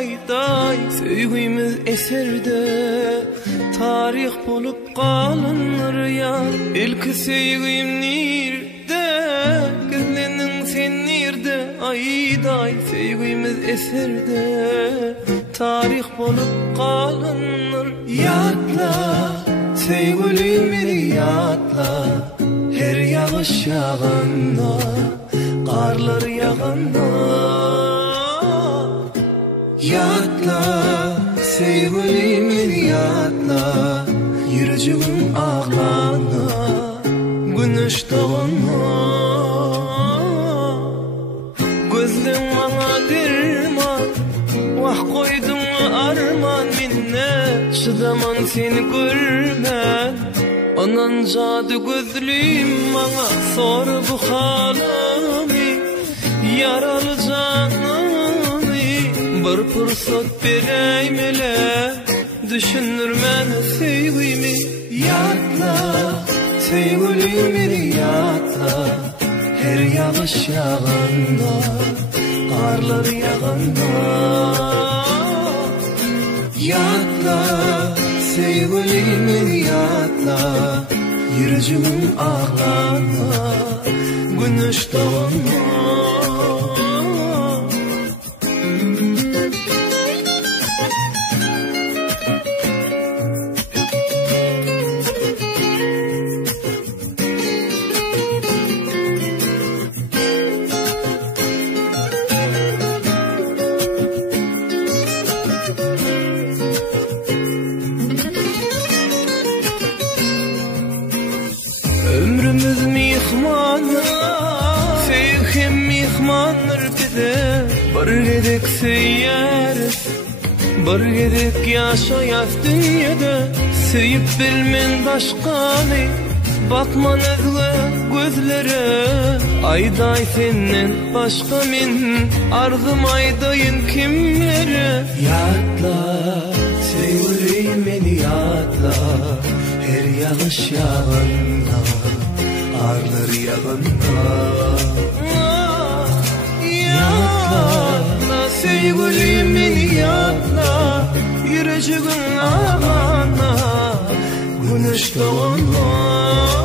ayday söýgümiz eserde tarih bolup kalınır ya. Ilki söýgüm nirde gözlenin sen nirde ayday söýgümiz eserde tarih bolup kalınır. Yatla söýgülümni yatla her yağış yağanda karlar yağanda. Yatla sevgilim yatla yüreğim ağlana güneş doğana. Gözlerim bana derman vah koydum arman minne çıdaman seni görmen. Anan cadı gözlüğüm bana sor bu halimi yaralı canımı bir fırsat vereyimle düşünürmen sevgimi. Yatla sevgilimi yatla her yağış yağanda karlar yağanda. Yatla sevgilimi yatla yüreğim ağlana güneş doğana. Ömrümüz mihmanı, sevgim mihmanır bize. Bir gedek seyyarız, bir gedek yaşayaz dünyada. Sevip bilmen başkanı, bakman özle gözlere. Ayday senden başka min, arzum aydayın kimlere. Yatla, sevgilim beni yatla her yağış yağanda karlar yağanda. Yatla sevgilim beni yatla yüreğim ağlana güneş doğana.